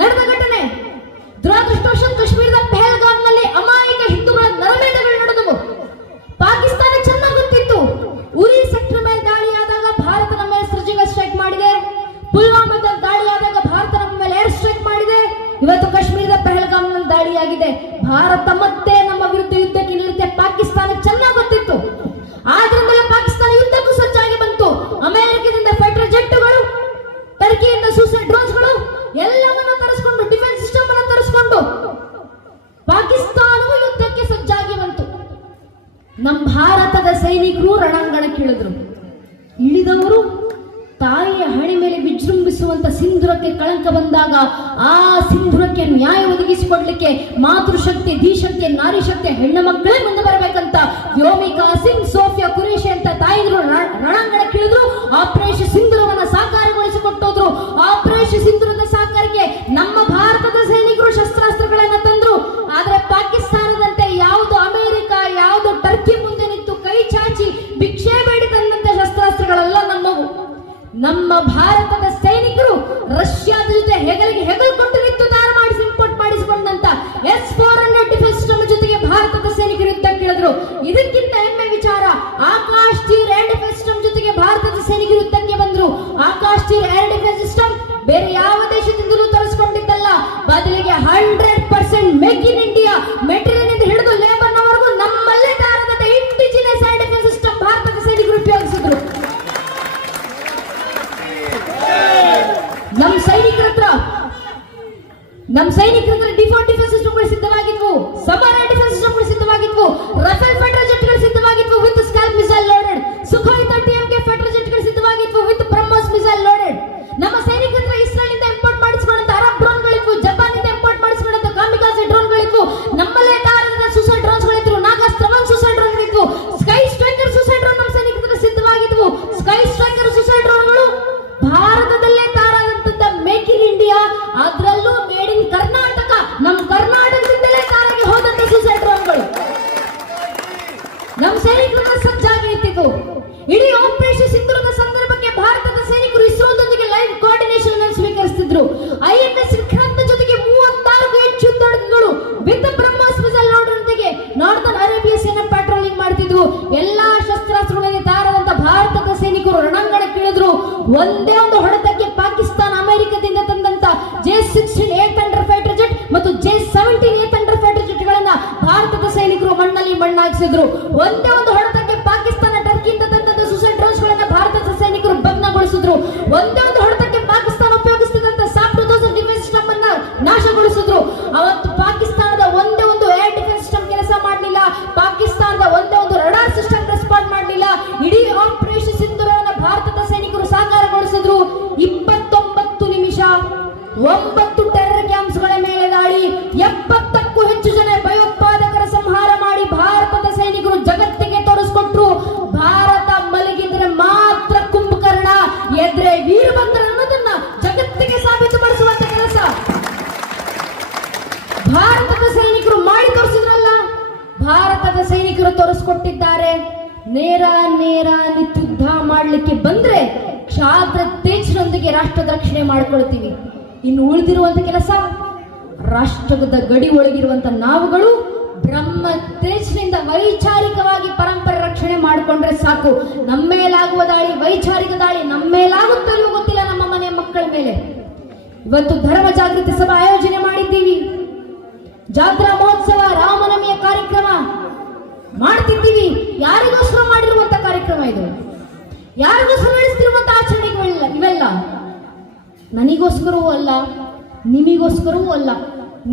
ನಡೆದ ಘಟನೆ. ದುರದೃಷ್ಟವಶಾತ್ ಕಾಶ್ಮೀರದ ಪಹಲ್ಗಾಮ್ನಲ್ಲಿ ಅಮಾಯಕ ಹಿಂದೂಗಳ ನರಮೇಧಗಳು ನಡೆದವು. ಪಾಕಿಸ್ತಾನ ಚೆನ್ನಾಗಿ ಗೊತ್ತಿತ್ತು. ಉರಿ ಸೆಕ್ಟರ್ ಮೇಲೆ ದಾಳಿಯಾದಾಗ ಭಾರತ ನಮ್ಮ ಮೇಲೆ ಸರ್ಜಿಕಲ್ ಸ್ಟ್ರೈಕ್ ಮಾಡಿದೆ. ಪುಲ್ವಾಮಾದ ದಾಳಿಯಾದಾಗ ಭಾರತ ನಮ್ಮ ಮೇಲೆ ಏರ್ ಸ್ಟ್ರೈಕ್ ಮಾಡಿದೆ. ಇವತ್ತು ಕಾಶ್ಮೀರದ ಪಹಲ್ಗಾಮ್ನಲ್ಲಿ ದಾಳಿಯಾಗಿದೆ. ಭಾರತ ಮತ್ತೆ ನಮ್ಮ ವಿರುದ್ಧ ಯುದ್ಧಕ್ಕೆ ನಿಲ್ಲುತ್ತೆ. ಪಾಕಿಸ್ತಾನ ಚೆನ್ನಾಗಿ ಗೊತ್ತಿತ್ತು. ಆದ್ರಿಂದಲೇ ಪಾಕಿಸ್ತಾನ ಯುದ್ಧಕ್ಕೂ ಸಜ್ಜಾಗಿ ಬಂತು. ಅಮೆರಿಕದಿಂದ ಫೈಟರ್ ಜೆಟ್ಗಳು, ಟರ್ಕಿಯಿಂದ ಸೂಸೈಡ್ ಡ್ರೋನ್ಸ್ಗಳು ಎಲ್ಲವನ್ನೂ ತರಿಸಿಕೊಂಡು, ಡಿಫೆನ್ಸ್ ಸಿಸ್ಟಮ್ ಅನ್ನು ತರಿಸಿಕೊಂಡು ಪಾಕಿಸ್ತಾನವು ಯುದ್ಧಕ್ಕೆ ಸಜ್ಜಾಗಿ ಬಂತು. ನಮ್ಮ ಭಾರತದ ಸೈನಿಕರು ರಣಾಂಗಣಕ್ಕಿಳಿದ್ರು. ಇಳಿದವರು ತಾಯಿಯ ಹಣೆ ಮೇಲೆ ವಿಜೃಂಭಿಸುವಂತ ಸಿಂಧೂರಕ್ಕೆ ಕಳಂಕ ಬಂದಾಗ ಆ ಸಿಂಧೂರಕ್ಕೆ ನ್ಯಾಯ ಒದಗಿಸಿಕೊಡ್ಲಿಕ್ಕೆ ಮಾತೃಶಕ್ತಿ, ಧೀಶಕ್ತಿ, ನಾರಿ ಶಕ್ತಿ, ಹೆಣ್ಣು ಮಕ್ಕಳೇ ಮುಂದೆ ಬರಬೇಕಂತ ವ್ಯೋಮಿಕಾ ಸಿಂಗ್, ಸೋಫಿಯಾ ಕುರೇಶಿ ಅಂತ ತಾಯಿಗಳು ರಣಾಂಗಣಕ್ಕಿಳಿದ್ರು. ಆಪರೇಷನ್ ಸಿಂಧೂರವನ್ನ ಸಾಕಾರಗೊಳಿಸಿಕೊಟ್ಟೋದ್ರು. ಆಪರೇಷನ್ ಸಿಂಧೂರದ ಸಾಕಾರಕ್ಕೆ ನಮ್ಮ ಭಾರತದ ಸೈನಿಕರು ಶಸ್ತ್ರಾಸ್ತ್ರಗಳನ್ನ ತಂದ್ರು. ಆದ್ರೆ ಪಾಕಿಸ್ತಾನದಂತೆ ಯಾವುದು ಅಮೆರಿಕ, ಯಾವುದು ಟರ್ಕಿ ಮುಂದೆ ನಿಂತು ಕೈ ಚಾಚಿ ಭಿಕ್ಷೆ ಬೇಡಿ ತಂದಂತ ಶಸ್ತ್ರಾಸ್ತ್ರಗಳೆಲ್ಲ ನಮ್ಮವು. ನಮ್ಮ ಭಾರತದ ಸೈನಿಕರು ರಷ್ಯಾದ ಜೊತೆ ಹೆಗಲಿಗೆ ಹೆಗಲು ಕೊಟ್ಟು ನಿಂತು ತಯಾರು ಮಾಡಿಸಿ ಇಂಪೋರ್ಟ್ ಮಾಡಿಸಿಕೊಂಡಂತ S-400 ಡಿಫೆನ್ಸ್ ಸಿಸ್ಟಮ್ ಜೊತೆಗೆ ಭಾರತದ ಸೈನಿಕರು ಯುದ್ಧಕ್ಕಿಳಿದ್ರು. ಇದಕ್ಕಿಂತ ಹೆಮ್ಮೆ ವಿಚಾರ, ಆಕಾಶ್ ತೀರ್ ಏರ್ ಡಿಫೆನ್ಸ್ ಸಿಸ್ಟಮ್ ಜೊತೆಗೆ ಭಾರತದ ಸೈನಿಕರು ಯುದ್ಧಕ್ಕೆ ಬಂದ್ರು. ಆಕಾಶ್ ತೀರ್ ಏರ್ ಡಿಫೆನ್ಸ್ ಸಿಸ್ಟಮ್ ಬೇರೆ ಯಾವ ದೇಶದಿಂದಲೂ ತರಿಸಿಕೊಂಡಿದ್ದಲ್ಲ. ಬದಲಿಗೆ 100% ಮೇಕ್ ಇನ್ ಇಂಡಿಯಾ, ಮೆಟೀರಿಯಲ್ ಇಂದ ಹಿಡಿದು ಲೇಬರ್ ನವರೆಗೂ ನಮ್ಮಲ್ಲೇ ತಯಾರಾದ ಇಂಡಿಜಿನಸ್ ಏರ್ ಡಿಫೆನ್ಸ್ ಸಿಸ್ಟಮ್ ಭಾರತದ ಸೈನಿಕರು ಉಪಯೋಗಿಸಿದ್ರು. ನಮ್ಮ ಸೈನಿಕರ ಹತ್ರ ಡಿಫಾಲ್ಟ್ ಡಿಫೆನ್ಸ್ ಸಿಸ್ಟಮ್ಗಳು ಸಿದ್ಧವಾಗಿದ್ವು, ಸಮರ್ ಏರ್ ಡಿಫೆನ್ಸ್ ಸಿಸ್ಟಮ್ಗಳು ಸಿದ್ಧವಾಗಿದ್ವು, ರಫೇಲ್ ಫೈಟರ್ ಜೆಟ್ಗಳು ಸಿದ್ಧವಾಗಿದ್ವು with SCALP missile loaded, Sukhoi 30MK fighter ಜೆಟ್ಗಳು ಸಿದ್ಧವಾಗಿದ್ವು ವಿತ್ ಬ್ರಹ್ಮೋಸ್ ಮಿಸೈಲ್ ಲೋಡೆಡ್. ನಮ್ಮ ಸೈನಿಕರ ಹತ್ರ ಇಸ್ರೇಲ್ ಇಂದ ಇಂಪೋರ್ಟ್ ಮಾಡಿಸಿಕೊಂಡಂತ ಅರಬ್ ಡ್ರೋನ್ಗಳಿದ್ವು, ಜಪಾನ್ ಇಂದ ಇಂಪೋರ್ಟ್ ಮಾಡಿಸಿಕೊಂಡಂತ ಕಾಮಿಕಾಜೆ ಡ್ರೋನ್ಗಳಿದ್ವು, ನಮ್ಮಲ್ಲೇ ತಯಾರಾದ ಸೂಸೈಡ್ ಡ್ರೋನ್ಸ್ಗಳಿದ್ವು, ನಾಗಾಸ್ತ್ರ 1 ಸೂಸೈಡ್ ಡ್ರೋನ್ಗಳಿದ್ವು, ಸ್ಕೈ ಸ್ಟ್ರೈಕರ್ ಸೂಸೈಡ್ ಡ್ರೋನ್ ನಮ್ಮ ಸೈನಿಕರ ಹತ್ರ ಸಿದ್ಧವಾಗಿದ್ವು. ಸ್ಕೈ ಸ್ಟ್ರೈಕರ್ ಸೂಸೈಡ್ ಡ್ರೋನ್ಗಳು ಭಾರತದಲ್ಲೇ ತಯಾರಾದಂತ ಮೇಕ್ ಇನ್ ಇಂಡಿಯಾ, ಅದರಲ್ಲೂ ಮೇಡ್ ಇನ್ ಕರ್ನಾಟಕ, ನಮ್ಮ ಕರ್ನಾಟಕದಿಂದಲೇ ತಯಾರಾಗಿ ಹೋದಂತ ಸೂಸೈಡ್ ಡ್ರೋನ್ಗಳು ನಮ್ಮ ಸೈನಿಕರನ್ನ ಸಜ್ಜಾಗಿ ನಿಂತಿದ್ದು. ಇಡೀ ಆಪರೇಷನ್ ಸಿಂಧೂರದ ಸಂದರ್ಭಕ್ಕೆ ಭಾರತದ ಸೈನಿಕರು ಇಸ್ರೋದೊಂದಿಗೆ ಲೈವ್ ಕೋಆರ್ಡಿನೇಷನ್ ಅನ್ನು ಸ್ವೀಕರಿಸುತ್ತಿದ್ರು. INS ವಿಕ್ರಾಂತ್ ಜೊತೆಗೆ 36 ಹೆಚ್ಚು ಯುದ್ಧಗಳು ವಿತ್ ಬ್ರಹ್ಮೋಸ್ ಮಿಸೈಲ್ ಲೋಡರ್ನೊಂದಿಗೆ ನಾರ್ದನ್ ಅರೇಬಿಯಾ ಸೇನಾ ಪ್ಯಾಟ್ರೋಲಿಂಗ್ ಮಾಡ್ತಿದ್ವು. ಎಲ್ಲಾ ಶಸ್ತ್ರಾಸ್ತ್ರಗಳಲ್ಲಿ ತಯಾರಾದಂತ ಭಾರತದ ಸೈನಿಕರು ರಣಾಂಗಣಕ್ಕಿಳಿದ್ರು. ಒಂದೇ ಒಂದು ಹೊಡೆತಕ್ಕೆ ಪಾಕಿಸ್ತಾನ ಅಮೆರಿಕದಿಂದ ತಂದಂತ J-16 800 ಫೈಟರ್ ಜೆಟ್ ಮತ್ತು J-17 800 ಫೈಟರ್ ಜೆಟ್ಗಳನ್ನ ಭಾರತದ ಸೈನಿಕರು ಮಣ್ಣಲ್ಲಿ ಮಣ್ಣಾಗಿಸಿದ್ರು. ಒಂದೇ ಒಂದು ಹೊಡೆತಕ್ಕೆ ಪಾಕಿಸ್ತಾನ ಟರ್ಕಿಯಿಂದ ತಂದಂತ ಸೂಸೈಡ್ ಡ್ರೋನ್ಸ್ಗಳನ್ನ ಭಾರತದ ಸೈನಿಕರು ಭಗ್ನಗೊಳಿಸಿದ್ರು. ಒಂದೇ ಒಂದು ಹೊಡೆತಕ್ಕೆ ಪಾಕಿಸ್ತಾನ ಉಪಯೋಗಿಸುತ್ತಿದ್ದಂತ SAP 2000 ಡಿಫೆನ್ಸ್ ಸಿಸ್ಟಮ್ ಅನ್ನ ನಾಶಗೊಳಿಸಿದ್ರು. ಅವತ್ತು ಪಾಕಿಸ್ತಾನದ ಒಂದೇ ಒಂದು ಏರ್ ಡಿಫೆನ್ಸ್ ಸಿಸ್ಟಮ್ ಕೆಲಸ ಮಾಡಲಿಲ್ಲ. ಪಾಕಿಸ್ತಾನದ ಒಂದೇ ಒಂದು ರಡಾರ್ ಸಿಸ್ಟಮ್ ರೆಸ್ಪಾಂಡ್ ಮಾಡಲಿಲ್ಲ. ಇಡೀ ಆಪರೇಷನ್ ಸಿಂಧೂರವನ್ನ ಭಾರತದ ಸೈನಿಕರು ಸಾಕಾರಗೊಳಿಸಿದ್ರು. 29 ನಿಮಿಷ 9 ಟೆರರ್ ಕ್ಯಾಂಪ್ಸ್ಗಳ ಮೇಲೆ ದಾಳಿ, 70ಕ್ಕೂ ಹೆಚ್ಚು ಜನ ಭಯೋತ್ಪಾದಕರ ಸಂಹಾರ ಮಾಡಿ ಭಾರತದ ಸೈನಿಕರು ಜಗತ್ತಿಗೆ ತೋರಿಸಿಕೊಟ್ರು. ಭಾರತ ಮಲಗಿದ್ರೆ ಮಾತ್ರ ಕುಂಭಕರ್ಣ, ಎದ್ರೆ ವೀರಭದ್ರ ಅನ್ನೋದನ್ನ ಜಗತ್ತಿಗೆ ಸಾಬೀತುಪಡಿಸುವಂತ ಕೆಲಸ ಭಾರತದ ಸೈನಿಕರು ಮಾಡಿ ತೋರಿಸಿದ್ರಲ್ಲ. ಭಾರತದ ಸೈನಿಕರು ತೋರಿಸ್ಕೊಟ್ಟಿದ್ದಾರೆ. ನೇರ ಯುದ್ಧ ಮಾಡ್ಲಿಕ್ಕೆ ಬಂದ್ರೆ ಕ್ಷಾತ್ರ ತೇಜ್ನೊಂದಿಗೆ ರಾಷ್ಟ್ರದ ರಕ್ಷಣೆ ಮಾಡ್ಕೊಳ್ತೀವಿ. ಇನ್ನು ಉಳಿದಿರುವಂತ ಕೆಲಸ, ರಾಷ್ಟ್ರದ ಗಡಿ ಒಳಗಿರುವಂತ ನಾವುಗಳು ಬ್ರಹ್ಮ ತೇಜ್ನಿಂದ ವೈಚಾರಿಕವಾಗಿ ಪರಂಪರೆ ರಕ್ಷಣೆ ಮಾಡಿಕೊಂಡ್ರೆ ಸಾಕು. ನಮ್ಮ ಮೇಲಾಗುವ ದಾಳಿ, ವೈಚಾರಿಕ ದಾಳಿ ನಮ್ಮ ಮೇಲಾಗುತ್ತಲೂ ಗೊತ್ತಿಲ್ಲ, ನಮ್ಮ ಮನೆ ಮಕ್ಕಳ ಮೇಲೆ. ಇವತ್ತು ಧರ್ಮ ಜಾಗೃತಿ ಸಭಾ ಆಯೋಜನೆ ಮಾಡಿದ್ದೀವಿ. ಜಾತ್ರಾ ಮಹೋತ್ಸವ, ರಾಮನವಮಿಯ ಕಾರ್ಯಕ್ರಮ ಮಾಡ್ತಿದ್ದೀವಿ. ಯಾರಿಗೋಸ್ಕರ ಮಾಡಿರುವಂತ ಕಾರ್ಯಕ್ರಮ ಇದು? ಯಾರಿಗೋಸ್ಕರ ನಡೆಸ್ತಿರುವಂತ ಆಚರಣೆಗಳಿಲ್ಲ ಇವೆಲ್ಲ? ನನಗೋಸ್ಕರವೂ ಅಲ್ಲ, ನಿಮಗೋಸ್ಕರವೂ ಅಲ್ಲ.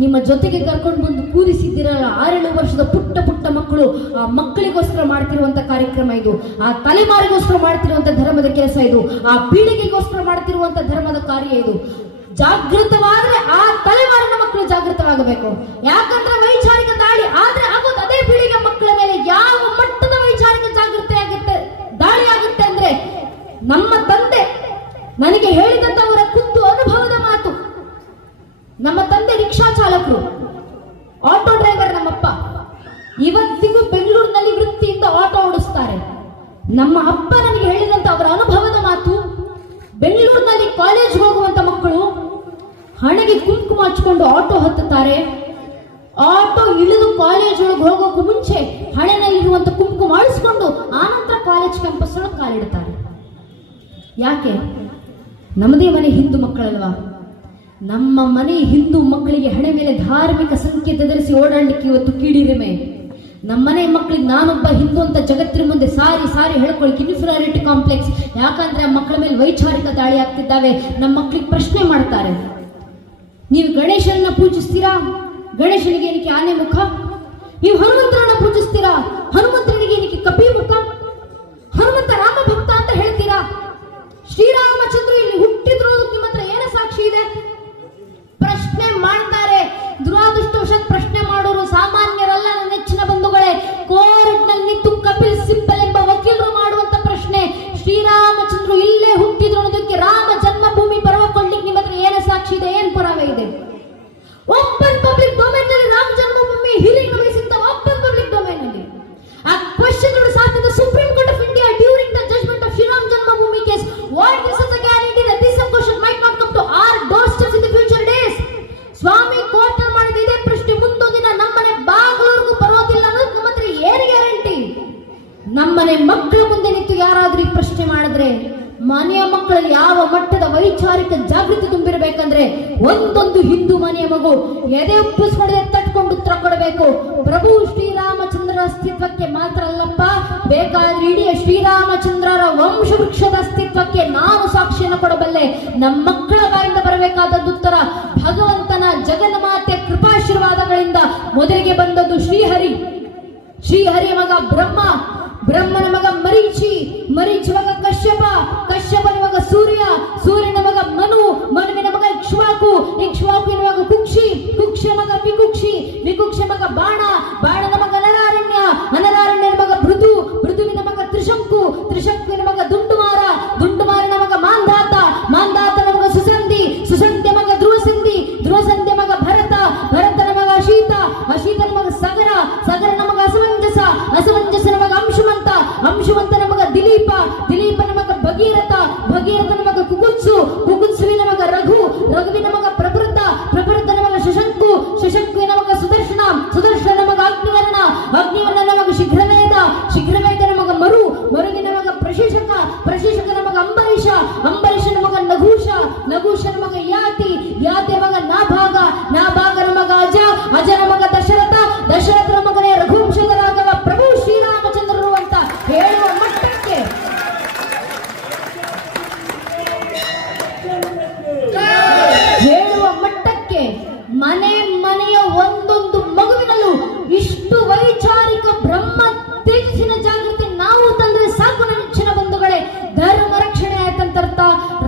ನಿಮ್ಮ ಜೊತೆಗೆ ಕರ್ಕೊಂಡು ಬಂದು ಕೂರಿಸಿದ್ದೀರಲ್ಲ 6-7 ವರ್ಷದ ಪುಟ್ಟ ಮಕ್ಕಳು, ಆ ಮಕ್ಕಳಿಗೋಸ್ಕರ ಮಾಡ್ತಿರುವಂತ ಕಾರ್ಯಕ್ರಮ ಇದು. ಆ ತಲೆಮಾರಿಗೋಸ್ಕರ ಮಾಡ್ತಿರುವಂತ ಧರ್ಮದ ಕೆಲಸ ಇದು. ಆ ಪೀಳಿಗೆಗೋಸ್ಕರ ಮಾಡ್ತಿರುವಂತ ಧರ್ಮದ ಕಾರ್ಯ ಇದು. ಜಾಗೃತವಾದ್ರೆ ಆ ತಲೆಮಾರಿನ ಮಕ್ಕಳು ಜಾಗೃತವಾಗಬೇಕು. ಯಾಕಂದ್ರೆ ವೈಚಾರಿಕ ದಾಳಿ ಆದ್ರೆ ಆಗೋದು ಅದೇ ಪೀಳಿಗೆ ಮಕ್ಕಳ ಮೇಲೆ. ಯಾವ ಮಟ್ಟದ ವೈಚಾರಿಕ ಜಾಗೃತಿ ಆಗುತ್ತೆ, ದಾಳಿ ಆಗುತ್ತೆ ಅಂದ್ರೆ, ನಮ್ಮ ತಂದೆ ನನಗೆ ಹೇಳಿದಂತವರ ಖುದ್ದು ಅನುಭವದ ಮಾತು. ನಮ್ಮ ತಂದೆ ರಿಕ್ಷಾ ಚಾಲಕರು, ಆಟೋ ಡ್ರೈವರ್. ನಮ್ಮಪ್ಪ ಇವತ್ತಿಗೂ ಬೆಂಗಳೂರಿನಲ್ಲಿ ವೃತ್ತಿಯಿಂದ ಆಟೋ ಓಡಿಸ್ತಾರೆ. ನಮ್ಮ ಅಪ್ಪ ನನಗೆ ಹೇಳಿದಂತ ಅವರ ಅನುಭವದ ಮಾತು, ಬೆಂಗಳೂರಿನಲ್ಲಿ ಕಾಲೇಜ್ ಹೋಗುವಂತ ಮಕ್ಕಳು ಹಣೆಗೆ ಕುಂಕುಮ ಹಚ್ಕೊಂಡು ಆಟೋ ಹತ್ತುತ್ತಾರೆ. ಆಟೋ ಇಳಿದು ಕಾಲೇಜ್ ಒಳಗೆ ಹೋಗೋಕ್ಕೂ ಮುಂಚೆ ಹಣೆನಲ್ಲಿರುವಂತ ಕುಂಕುಮ ಆಳಿಸ್ಕೊಂಡು ಆನಂತರ ಕಾಲೇಜ್ ಕ್ಯಾಂಪಸ್ ಒಳಗೆ ಕಾಲಿಡ್ತಾರೆ. ಯಾಕೆ? ನಮ್ಮದೇ ಮನೆ ಹಿಂದೂ ಮಕ್ಕಳಲ್ವಾ? ನಮ್ಮ ಮನೆ ಹಿಂದೂ ಮಕ್ಕಳಿಗೆ ಹಣೆ ಮೇಲೆ ಧಾರ್ಮಿಕ ಸಂಕೇತ ಧರಿಸಿ ಓಡಾಡ್ಲಿಕ್ಕೆ ಇವತ್ತು ಕೀಳಿರಿಮೆ. ನಮ್ಮನೆ ಮಕ್ಕಳಿಗೆ ನಾನೊಬ್ಬ ಹಿಂದೂ ಅಂತ ಜಗತ್ತಿನ ಮುಂದೆ ಸಾರಿ ಸಾರಿ ಹೇಳ್ಕೊಳ್ಕೆ ಇನ್ಫೀರಿಯಾರಿಟಿ ಕಾಂಪ್ಲೆಕ್ಸ್. ಯಾಕಂದ್ರೆ ಆ ಮಕ್ಕಳ ಮೇಲೆ ವೈಚಾರಿಕ ದಾಳಿ ಆಗ್ತಿದ್ದಾವೆ. ನಮ್ಮ ಮಕ್ಕಳಿಗೆ ಪ್ರಶ್ನೆ ಮಾಡ್ತಾರೆ, ನೀವು ಗಣೇಶನನ್ನ ಪೂಜಿಸ್ತೀರಾ? ಗಣೇಶನಿಗೆ ಏನಕ್ಕೆ ಆನೆ ಮುಖ? ನೀವು ಹನುಮಂತರನ್ನ ಪೂಜಿಸ್ತೀರಾ? ಹನುಮಂತನಿಗೆ ಏನಕ್ಕೆ ಕಪಿ ಮುಖ? ಹನುಮಂತ ರಾಮ ಭಕ್ತ ಅಂತ ಹೇಳ್ತೀರಾ? ಶ್ರೀರಾಮಚಂದ್ರ ಇಲ್ಲಿ ಹುಟ್ಟಿದ್ರು ನಿಮ್ಮ ಹತ್ರ ಏನ ಸಾಕ್ಷಿ ಇದೆ? ಪ್ರಶ್ನೆ ಮಾಡ್ತಾರೆ. ದುರಾದೃಷ್ಟವಶಾತ್ ಪ್ರಶ್ನೆ ಮಾಡೋರು ಸಾಮಾನ್ಯರಲ್ಲ ನನ್ನ ನೆಚ್ಚಿನ ಬಂಧುಗಳೇ. ಕೋರ್ಟ್ ನಲ್ಲಿ ನಿಂತು ಕಪಿಲ್ ಸಿಬ್ಬಲ್ ಎಂಬ ವಕೀಲರು ಮಾಡುವಂತ ಪ್ರಶ್ನೆ, ಶ್ರೀರಾಮಚಂದ್ರ ಇಲ್ಲೇ ಹುಟ್ಟಿದ್ರು ಅನ್ನೋದಕ್ಕೆ ರಾಮ ಜನ್ಮಭೂಮಿ ಪರ್ವ ಕೊಡ್ಲಿಕ್ಕೆ ನಿಮ್ಮ ಹತ್ರ ಏನ ಸಾಕ್ಷಿ ಇದೆ? ಏನ್ ಪುರಾವೆ ಇದೆ? ಓಪನ್ ಪಬ್ಲಿಕ್ ಡೊಮೇನ್ ನಲ್ಲಿ ರಾಮ ಜನ್ಮಭೂಮಿ ಹಿಯರಿಂಗ್ ನಮಗೆ ಸಿಗ್ತಾ ಓಪನ್ ಪಬ್ಲಿಕ್ ಡೊಮೇನ್ ನಲ್ಲಿ. ಆ ಕ್ವೆಶ್ಚನ್ ಸಾಧ್ಯ Supreme Court of India during the judgment of Shriram Janmabhoomi case what this is the guarantee that this question might not come to our doorsteps in the future days. ಸ್ವಾಮಿ court ಮಾಡಿದ ಇದೇ ಪ್ರಶ್ನೆ ಮುಂದೊಂದು ದಿನ ನಮ್ಮನೆ ಬಾಗಿಲವರೆಗೂ ಬರೋದಿಲ್ಲ ಅನ್ನೋದು ನಮ್ಮ ಹತ್ರ ಏನು ಗ್ಯಾರಂಟಿ? ನಮ್ಮನೆ ಮಕ್ಕಳ ಮುಂದೆ ನಿಂತು ಯಾರಾದ್ರೂ ಈ ಪ್ರಶ್ನೆ ಮಾಡಿದ್ರೆ ಮನೆಯ ಮಕ್ಕಳಲ್ಲಿ ಯಾವ ಮಟ್ಟದ ವೈಚಾರಿಕ ಜಾಗೃತಿ ತುಂಬಿರಬೇಕಂದ್ರೆ ಒಂದೊಂದು ಹಿಂದೂ ಮನೆಯ ಮಗು ಎದೆ ಉಪ್ಪಿಸ್ಕೊಂಡೆ ತಟ್ಕೊಂಡು ಉತ್ತರ ಕೊಡಬೇಕು. ಪ್ರಭು ಶ್ರೀರಾಮಚಂದ್ರರ ಅಸ್ತಿತ್ವಕ್ಕೆ ಮಾತ್ರ ಅಲ್ಲಪ್ಪ, ಬೇಕಾದ್ರೆ ಇಡೀ ಶ್ರೀರಾಮಚಂದ್ರರ ವಂಶವೃಕ್ಷದ ಅಸ್ತಿತ್ವಕ್ಕೆ ನಾನು ಸಾಕ್ಷಿಯನ್ನು ಕೊಡಬಲ್ಲೆ. ನಮ್ಮ ಮಕ್ಕಳ ಬಾಯಿಂದ ಬರಬೇಕಾದದ್ದು ಉತ್ತರ ಭಗವಂತನ ಜಗನ್ಮಾತೆ ಕೃಪಾಶೀರ್ವಾದಗಳಿಂದ ಮೊದಲಿಗೆ ಬಂದದ್ದು ಶ್ರೀಹರಿ. ಶ್ರೀಹರಿಯ ಮಗ ಬ್ರಹ್ಮ, ಬ್ರಹ್ಮನ ಮಗ ಮರೀಚಿ, ಮರೀಚಿ ಮಗ ಕಶ್ಯಪ, ಕಶ್ಯಪನ ಮಗ ಸೂರ್ಯ, ಸೂರ್ಯನ ಮಗ ಮನು, ಮನುವಿನ ಮಗ ಇಕ್ಷ್ವಾಕು, ಇಕ್ಷ್ವಾಕುವಿನ ಮಗ ಕುಕ್ಷಿ, ಕುಕ್ಷಿಯ ಮಗ ವಿಕುಕ್ಷಿ, ವಿಕುಕ್ಷಿಯ ಮಗ ಬಾಣ, ಬಾಣನ ಮಗ ಅನರಾರಣ್ಯ, ಅನರಾರಣ್ಯನ ಮಗ ಭೃದು, ಭೃದುವಿನ ಮಗ ತ್ರಿಶಂಕು, ತ್ರಿಶಂಕುವಿನ ಮಗ ದುಂಡುಮಾರ, ದುಂಡುಮಾರನ ಮಗ ಮಾಂಧಾತ, ಮಾಂಧಾತನ ಮಗ ಸುಸಂಧಿ, ಸುಸಂಧಿಯ ಮಗ ಧ್ರುವಸಂಧಿ, ಧ್ರುವಸಂಧಿಯ ಮಗ ಭರತ, ಭರತನ ಮಗ ಅಶೀತ, ಅಶೀತನ ಮಗ ಸಗರ, ಸಗರನ ಮಗ ಅಸಮಂಜಸ, ಅಸಮಂಜಸನ ಮಗ ಅಂಶುಮಂತ, ಅಂಶುಮಂತನ ಮಗ ದಿಲೀಪ, ದಿಲೀಪನ ಮಗ ಭಗೀರಥ, ಭಗೀರಥನ ಮಗ ಕುಕುತ್ಸು, ಕುಕುತ್ಸುವಿನ ಮಗ ರಘು, ರಘುವಿನ ಮಗ ಪ್ರಭೃತ, ಪ್ರಭೃತನ ಮಗ ಶಶಂಕು, ಶಶಂಕುವಿನ ಮಗ ಸುದರ್ಶನ, ಸುದರ್ಶನ ಮಗ ಅಗ್ನಿವರ್ಣ, ಅಗ್ನಿವರ್ಣನ ಮಗ ಶೀಘ್ರವೇದ, ಶೀಘ್ರವೇದನ ಮಗ ಮರು, ಮರುವಿನ ಮಗ ಪ್ರಶೀಷಕ, ಪ್ರಶೀಷಕನ ಮಗ ಅಂಬರೀಷ, ಅಂಬರೀಷನ ಮಗ ನಘೂಷ, ನಘೂಷನ ಮಗ ಯಾತಿ, ಯಾತಿಯ ಮಗ ನಾಭಾಗ, ನಾಭಾಗನ ಮಗ ಅಜ, ಅಜನ ಮಗ ದಶರಥ, ದಶರಥನ ಮಗನೇ ರಘುವಂಶದ ರಾಘವ ಪ್ರಭು ಶ್ರೀರಾಮಚಂದ್ರರು ಅಂತ ಹೇಳುವ ಮಟ್ಟಕ್ಕೆ ಮನೆ ಮನೆಯ ಒಂದೊಂದು ಮಗುವಿನಲ್ಲೂ ಇಷ್ಟು ವೈಚಾರಿಕ ಬ್ರಹ್ಮ ತೇಜಸ್ಸಿನ ಜಾಗೃತಿ ನಾವು ತಂದ್ರೆ ಸಾಕು. ನನ್ನ ನೆಚ್ಚಿನ ಬಂಧುಗಳೇ, ಧರ್ಮ ರಕ್ಷಣೆ ಆಯ್ತಂತರ್ಥ,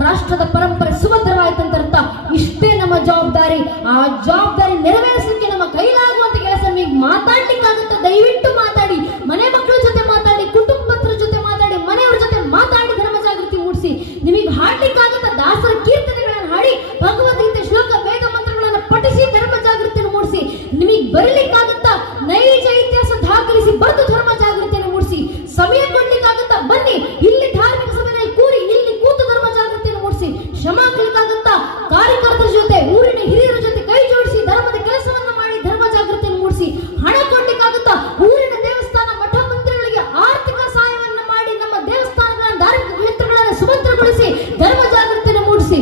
ರಾಷ್ಟ್ರದ ಪರಂಪರೆ ಸುಭದ್ರವಾಯ್ತಂತರ್ಥ. ಇಷ್ಟೇ ನಮ್ಮ ಜವಾಬ್ದಾರಿ. ಆ ಜವಾಬ್ದಾರಿ ನೆರವೇರಿಸಲಿಕ್ಕೆ ನಮ್ಮ ಕೈಲಾಗುವಂತ ಕೆಲಸ ನಿಮಗೆ ಮಾತಾಡ್ಲಿಕ್ಕಾಗುತ್ತೆ, ದಯವಿಟ್ಟು ಮಾತಾಡಿ. ಮನೆ ಮಕ್ಕಳ ಜೊತೆ ಮಾತಾಡಿ, ಕುಟುಂಬದ ಜೊತೆ ಮಾತಾಡಿ, ಮನೆಯವರ ಜೊತೆ ಮಾತಾಡಿ, ಧರ್ಮ ಜಾಗೃತಿ ಮೂಡಿಸಿ. ನಿಮಗೆ ಹಾಡ್ಲಿಕ್ಕಾಗತ್ತ ದಾಸರ ಕೀರ್ತನೆಗಳನ್ನು ಹಾಡಿ, ಭಗವದ್ಗೀತೆ ಶ್ಲೋಕ ವೇದ ಮಂತ್ರಗಳನ್ನು ಪಠಿಸಿ ಧರ್ಮ ಜಾಗೃತಿಯನ್ನು ಮೂಡಿಸಿ. ನಿಮಗೆ ಬರಲಿಕ್ಕಾಗತ್ತಾ ನೈಜ ಇತಿಹಾಸ ದಾಖಲಿಸಿ ಬರೆದು ಧರ್ಮ ಜಾಗೃತಿಯನ್ನು ಮೂಡಿಸಿ. ಸಮಯ ಕೊಡ್ಲಿಕ್ಕಾಗತ್ತಾ ಬನ್ನಿ ಇಲ್ಲಿ ಧಾರ್ಮಿಕ ಸಭೆಯಲ್ಲಿ ಕೂರಿ ಇಲ್ಲಿ ಕೂತು ಧರ್ಮ ಜಾಗೃತಿಯನ್ನು ಮೂಡಿಸಿ. ಶ್ರಮ ಹಾಕ್ಲಿಕ್ಕಾಗತ್ತಾ ಕಾರ್ಯಕರ್ತರ ಜೊತೆ ಊರಿನ ಹಿರಿಯರ ಜೊತೆ ಕೈ ಜೋಡಿಸಿ ಧರ್ಮದ ಕೆಲಸವನ್ನು ಮಾಡಿ ಧರ್ಮ ಜಾಗೃತಿಯನ್ನು ಮೂಡಿಸಿ. ಹಣ ಕೊಡ್ಲಿಕ್ಕಾಗತ್ತಾ ಊರಿನ ದೇವಸ್ಥಾನ ಮಠ ಮಂದಿರಗಳಿಗೆ ಆರ್ಥಿಕ ಸಹಾಯವನ್ನು ಮಾಡಿ ನಮ್ಮ ದೇವಸ್ಥಾನಗಳ ಧಾರ್ಮಿಕ ಕ್ಷೇತ್ರಗಳನ್ನು ಸುಭದ್ರಗೊಳಿಸಿ ಧರ್ಮ ಜಾಗೃತಿಯನ್ನು ಮೂಡಿಸಿ.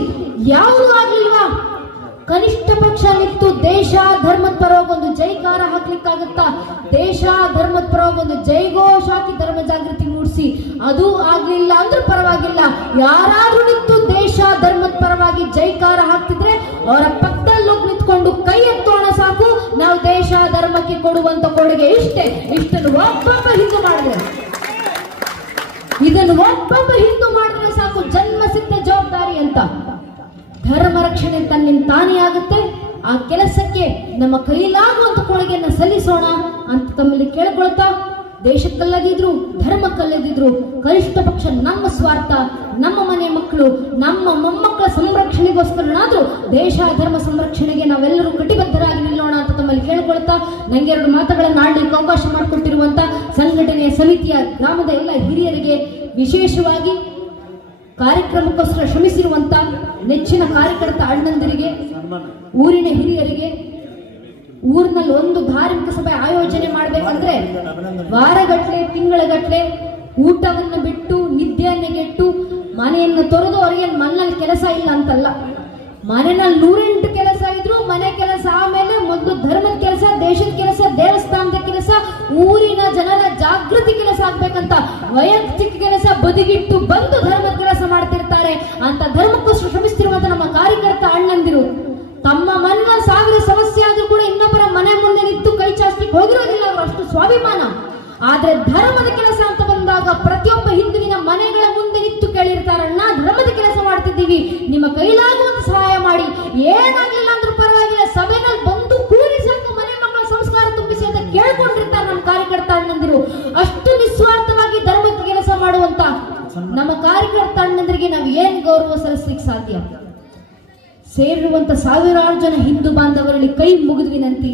ಯಾವುದು ಆಗ್ಲಿಲ್ವಾ? ಕನಿಷ್ಠ ಪಕ್ಷ ನಿಂತು ದೇಶ ಧರ್ಮದ ಪರವಾಗಿ ಒಂದು ಜೈಕಾರ ಹಾಕ್ಲಿಕ್ಕಾಗತ್ತಾ? ದೇಶ ಧರ್ಮದ ಪರವಾಗಿ ಒಂದು ಜೈಘೋಷ ಹಾಕಿ ಧರ್ಮ ಜಾಗೃತಿ ಮೂಡಿಸಿ. ಅದು ಆಗ್ಲಿಲ್ಲ ಅಂದ್ರೂ ಪರವಾಗಿಲ್ಲ, ಯಾರಾದ್ರೂ ನಿಂತು ದೇಶ ಧರ್ಮದ ಪರವಾಗಿ ಜೈಕಾರ ಹಾಕ್ತಿದ್ರೆ ಅವರ ಪಕ್ಕದಲ್ಲಿ ಹೋಗಿ ನಿಂತ್ಕೊಂಡು ಕೈ ಎತ್ತೋಣ ಸಾಕು. ನಾವು ದೇಶ ಧರ್ಮಕ್ಕೆ ಕೊಡುವಂತ ಕೊಡುಗೆ ಇಷ್ಟೇ. ಇಷ್ಟನ್ನು ಒಬ್ಬೊಬ್ಬ ಹಿಂದೂ ಮಾಡಿದ್ರೆ, ಇದನ್ನು ಒಬ್ಬೊಬ್ಬ ಹಿಂದೂ ಮಾಡಿದ್ರೆ ಸಾಕು, ಜನ್ಮ ಸಿದ್ಧ ಜವಾಬ್ದಾರಿ ಅಂತ. ಧರ್ಮ ರಕ್ಷಣೆ ತನ್ನಿಂದ ತಾನೇ ಆಗುತ್ತೆ. ಆ ಕೆಲಸಕ್ಕೆ ನಮ್ಮ ಕೈಲಾಗುವಂತ ಕೊಡುಗೆಯನ್ನ ಸಲ್ಲಿಸೋಣ ಅಂತ ತಮ್ಮಲ್ಲಿ ಕೇಳ್ಕೊಳ್ತಾ, ದೇಶಕ್ಕಲ್ಲದಿದ್ರು ಧರ್ಮಕ್ಕಲ್ಲದಿದ್ರು ಕನಿಷ್ಠ ಪಕ್ಷ ನಮ್ಮ ಸ್ವಾರ್ಥ, ನಮ್ಮ ಮನೆ ಮಕ್ಕಳು, ನಮ್ಮ ಮೊಮ್ಮಕ್ಕಳ ಸಂರಕ್ಷಣೆಗೋಸ್ಕರನಾದ್ರೂ ದೇಶ ಧರ್ಮ ಸಂರಕ್ಷಣೆಗೆ ನಾವೆಲ್ಲರೂ ಕಟಿಬದ್ಧರಾಗಿ ನಿಲ್ಲೋಣ ಅಂತ ತಮ್ಮಲ್ಲಿ ಕೇಳ್ಕೊಳ್ತಾ, ನಂಗೆ ಎರಡು ಮಾತುಗಳನ್ನು ಆಡಲಿಕ್ಕೆ ಅವಕಾಶ ಮಾಡಿಕೊಟ್ಟಿರುವಂತ ಸಂಘಟನೆಯ ಸಮಿತಿಯ ಗ್ರಾಮದ ಎಲ್ಲ ಹಿರಿಯರಿಗೆ, ವಿಶೇಷವಾಗಿ ಕಾರ್ಯಕ್ರಮಕ್ಕೋಸ್ಕರ ಶ್ರಮಿಸಿರುವಂತ ನೆಚ್ಚಿನ ಕಾರ್ಯಕರ್ತ ಅಣ್ಣಂದಿರಿಗೆ, ಊರಿನ ಹಿರಿಯರಿಗೆ, ಊರಿನಲ್ಲಿ ಒಂದು ಧಾರ್ಮಿಕ ಸಭೆ ಆಯೋಜನೆ ಮಾಡ್ಬೇಕಂದ್ರೆ ವಾರಗಟ್ಲೆ ತಿಂಗಳಗಟ್ಲೆ ಊಟವನ್ನು ಬಿಟ್ಟು ನಿದ್ದೆಯನ್ನೆಗೆಟ್ಟು ಮನೆಯನ್ನು ತೊರೆದು ಅವರಿಗೆ ಮನೆಯಲ್ಲಿ ಕೆಲಸ ಇಲ್ಲ ಅಂತಲ್ಲ. ಮನೆಯಲ್ಲಿ 108 ಕೆಲಸ ಇದ್ರು ಮನೆ ಕೆಲಸ ಆಮೇಲೆ ಮೊದಲು ಧರ್ಮದ ಕೆಲಸ, ದೇಶದ ಕೆಲಸ, ದೇವಸ್ಥಾನದ ಕೆಲಸ, ಊರಿನ ಜನರ ಜಾಗೃತಿ ಕೆಲಸ ಆಗ್ಬೇಕಂತ ವೈಯಕ್ತಿಕ ಕೆಲಸ ಬದಿಗಿಟ್ಟು ಬಂದು ಧರ್ಮದ ಕೆಲಸ ಮಾಡ್ತಿರ್ತಾರೆ. ಅಂತ ಧರ್ಮಕ್ಕೋಸ್ಕರ ಶ್ರಮಿಸ್ತಿರುವಂತ ನಮ್ಮ ಕಾರ್ಯಕರ್ತ ಅಣ್ಣಂದಿರು ತಮ್ಮ ಮನ್ನ 1000 ಸಮಸ್ಯೆ ಆದ್ರೂ ಕೂಡ ಇನ್ನೊಬ್ಬರ ಮನೆ ಮುಂದೆ ನಿಂತು ಕೈ ಚಾಚಲಿಕ್ಕೆ ಹೋಗಿರೋದಿಲ್ಲ. ಅವರು ಅಷ್ಟು ಸ್ವಾಭಿಮಾನ. ಆದ್ರೆ ಧರ್ಮದ ಕೆಲಸ ಅಂತ ಬಂದಾಗ ಪ್ರತಿಯೊಬ್ಬ ಹಿಂದುವಿನ ಮನೆಗಳ ಮುಂದೆ ನಿಂತು ಕೇಳಿರ್ತಾರಣ್ಣ, ಧರ್ಮದ ಕೆಲಸ ಮಾಡ್ತಿದ್ದೀವಿ, ನಿಮ್ಮ ಕೈಲಾಗುವಂತ ಸಹಾಯ ಮಾಡಿ, ಏನಾಗ್ಲಿಲ್ಲ ಅಂದ್ರೂ ಪರವಾಗಿಲ್ಲ, ಸಭೆನಲ್ಲಿ ಬಂದು ಕೂರಿ ಸಾಕು, ಮನೆ ಮಕ್ಕಳ ಸಂಸ್ಕಾರ ತುಂಬಿಸಿ ಅಂತ ಕೇಳ್ಕೊಂಡಿರ್ತಾರೆ ನಮ್ಮ ಕಾರ್ಯಕರ್ತ ಅಣ್ಣಂದಿರು. ಅಷ್ಟು ನಿಸ್ವಾರ್ಥವಾಗಿ ಧರ್ಮಕ್ಕೆ ಕೆಲಸ ಮಾಡುವಂತ ನಮ್ಮ ಕಾರ್ಯಕರ್ತ ಅಣ್ಣಂದಿರಿಗೆ ನಾವು ಏನ್ ಗೌರವ ಸಲ್ಲಿಸ್ಲಿಕ್ಕೆ ಸಾಧ್ಯ? ಸೇರಿರುವಂತ ಸಾವಿರಾರು ಜನ ಹಿಂದೂ ಬಾಂಧವರಲ್ಲಿ ಕೈ ಮುಗಿದು ವಿನಂತಿ,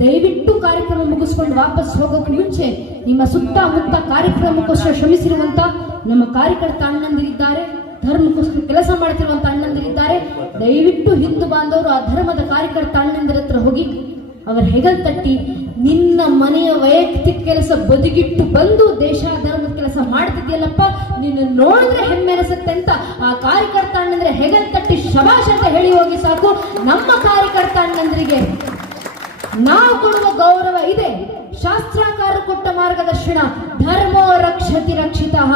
ದಯವಿಟ್ಟು ಕಾರ್ಯಕ್ರಮ ಮುಗಿಸ್ಕೊಂಡು ವಾಪಸ್ ಹೋಗೋಕೆ ಮುಂಚೆ ನಿಮ್ಮ ಸುತ್ತಮುತ್ತ ಕಾರ್ಯಕ್ರಮಕ್ಕೋಸ್ಕರ ಶ್ರಮಿಸಿರುವಂತ ನಮ್ಮ ಕಾರ್ಯಕರ್ತ ಅಣ್ಣಂದಿರಿದ್ದಾರೆ, ಧರ್ಮಕ್ಕೋಸ್ಕರ ಕೆಲಸ ಮಾಡ್ತಿರುವಂತ ಅಣ್ಣಂದಿರಿದ್ದಾರೆ. ದಯವಿಟ್ಟು ಹಿಂದೂ ಬಾಂಧವರು ಆ ಧರ್ಮದ ಕಾರ್ಯಕರ್ತ ಅಣ್ಣಂದಿರ ಹತ್ರ ಹೋಗಿ ಅವರ ಹೆಗಲ್ ತಟ್ಟಿ, ನಿನ್ನ ಮನೆಯ ವೈಯಕ್ತಿಕ ಕೆಲಸ ಬದಿಗಿಟ್ಟು ಬಂದು ದೇಶ ಧರ್ಮದ ಕೆಲಸ ಮಾಡ್ತಿದ್ಯಲ್ಲಪ್ಪ, ನಿನ್ನ ನೋಡಿದ್ರೆ ಹೆಮ್ಮೆ ಅನಿಸುತ್ತೆ ಅಂತ ಆ ಕಾರ್ಯಕರ್ತ ಅಣ್ಣಂದ್ರೆ ಹೆಗಲ್ ತಟ್ಟಿ ಶಬಾಷ್ ಅಂತ ಹೇಳಿ ಹೋಗಿ ಸಾಕು. ನಮ್ಮ ಕಾರ್ಯಕರ್ತ ಅಣ್ಣಂದ್ರಿಗೆ ನಾವು ಕೊಡುವ ಗೌರವ ಇದೆ. ಶಾಸ್ತ್ರಾಕಾರ ಕೊಟ್ಟ ಮಾರ್ಗದರ್ಶನ, ಧರ್ಮೋ ರಕ್ಷತಿ ರಕ್ಷಿತಃ.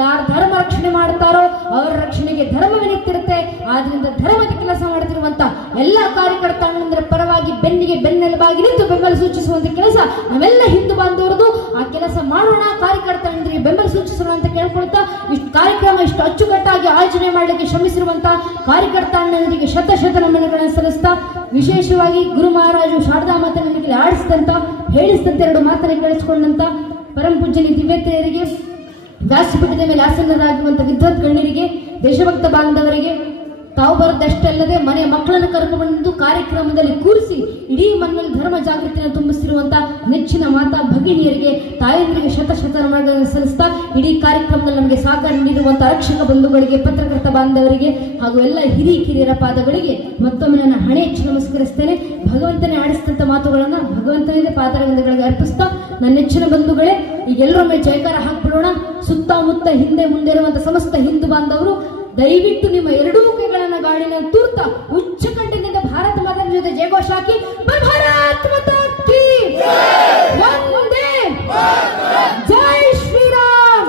ಯಾರು ಧರ್ಮ ರಕ್ಷಣೆ ಮಾಡ್ತಾರೋ ಅವರ ರಕ್ಷಣೆಗೆ ಧರ್ಮವೇ ನಿಂತಿರುತ್ತೆ. ಆದ್ರಿಂದ ಧರ್ಮದ ಕೆಲಸ ಮಾಡ್ತಿರುವಂತ ಎಲ್ಲ ಕಾರ್ಯಕರ್ತ ಅಣ್ಣಂದರ ಪರವಾಗಿ ಬೆನ್ನಿಗೆ ಬೆನ್ನೆಲುಬಾಗಿ ನಿಂತು ಬೆಂಬಲ ಸೂಚಿಸುವಂತ ಕೆಲಸ ನಾವೆಲ್ಲ ಹಿಂದೂ ಬಾಂಧವರದು. ಆ ಕೆಲಸ ಮಾಡೋಣ, ಕಾರ್ಯಕರ್ತ ಅಣ್ಣಂದರಿಗೆ ಬೆಂಬಲ ಸೂಚಿಸೋಣ ಅಂತ ಕೇಳ್ಕೊಳ್ತಾ, ಇಷ್ಟು ಕಾರ್ಯಕ್ರಮ ಇಷ್ಟು ಅಚ್ಚುಕಟ್ಟಾಗಿ ಆಯೋಜನೆ ಮಾಡಲಿಕ್ಕೆ ಶ್ರಮಿಸಿರುವಂತ ಕಾರ್ಯಕರ್ತ ಅಣ್ಣಂದರಿಗೆ ಶತ ನಮನಗಳನ್ನು ಸಲ್ಲಿಸ್ತಾ, ವಿಶೇಷವಾಗಿ ಗುರು ಮಹಾರಾಜು ಶಾರದಾ ಮಾತನ್ನು ನಮಗೆ ಆಡಿಸಿದಂತ ಹೇಳಿಸಿದಂತೆ 2 ಮಾತನ್ನು ಕೇಳಿಸಿಕೊಂಡಂತ ಪರಮ ಪೂಜ್ಯನಿ ದಿವ್ಯತೆಯರಿಗೆ, ವ್ಯಾಸಪೀಠದ ಮೇಲೆ ಆಸನ್ನರಾಗಿರುವಂತ ವಿದ್ವತ್ ಗಣ್ಯರಿಗೆ, ದೇಶಭಕ್ತ ಬಾಂಧವರಿಗೆ, ತಾವು ಬರೋದಷ್ಟೇ ಅಲ್ಲದೆ ಮನೆ ಮಕ್ಕಳನ್ನು ಕರ್ಕೊಂಡು ಕಾರ್ಯಕ್ರಮದಲ್ಲಿ ಕೂರಿಸಿ ಇಡೀ ಮಣ್ಣಲ್ಲಿ ಧರ್ಮ ಜಾಗೃತಿಯನ್ನು ತುಂಬಿಸಿರುವಂತ ನೆಚ್ಚಿನ ಮಾತಾ ಭಗಿನಿಯರಿಗೆ, ತಾಯಂದಿರಿಗೆ ಶತ ನಮನಗಳನ್ನು ಸಲ್ಲಿಸ್ತಾ, ಇಡೀ ಕಾರ್ಯಕ್ರಮದಲ್ಲಿ ನಮಗೆ ಸಹಕಾರ ನೀಡಿರುವಂತಹ ರಕ್ಷಕ ಬಂಧುಗಳಿಗೆ, ಪತ್ರಕರ್ತ ಬಾಂಧವರಿಗೆ ಹಾಗೂ ಎಲ್ಲ ಹಿರಿಯರ ಪಾದಗಳಿಗೆ ಮತ್ತೊಮ್ಮೆ ನನ್ನ ಹಣೆ ಹೆಚ್ಚು ನಮಸ್ಕರಿಸ್ತೇನೆ. ಭಗವಂತನೇ ಆಡಿಸಿದಂತ ಮಾತುಗಳನ್ನ ಭಗವಂತನೇ ಪಾದರವಿಂದಗಳಿಗೆ ಅರ್ಪಿಸ್ತಾ, ನನ್ನ ನೆಚ್ಚಿನ ಬಂಧುಗಳೇ, ಈಗ ಎಲ್ಲರೊಮ್ಮೆ ಜಯಕಾರ ಹಾಕ್ಬಿಡೋಣ. ಸುತ್ತಮುತ್ತ ಹಿಂದೆ ಮುಂದೆ ಇರುವಂತ ಸಮಸ್ತ ಹಿಂದೂ ಬಾಂಧವರು ದಯವಿಟ್ಟು ನಿಮ್ಮ 2 ಕೈಗಳನ್ನ ಗಾಡಿನ ತೂರ್ತ ಉಚ್ಚ ಕಂಠದಿಂದ ಭಾರತ ಮಾತನ ಜೊತೆ ಜಯಘೋಷ ಹಾಕಿ, ಭಾರತ್ ಮಾತಾ ಕೀ ವಂದೇ ಜೈ ಶ್ರೀರಾಮ್,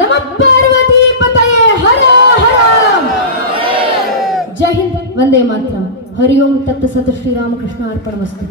ನಮಃ ಪಾರ್ವತಿ ಪತಯೇ ಹರ ಹರ. ಜೈ ಹಿಂದ್, ವಂದೇ ಮಾತರಂ. ಹರಿ ಓಂ ತತ್ ಸತ್. ಶ್ರೀರಾಮಕೃಷ್ಣ ಅರ್ಪಣಮಸ್ತು.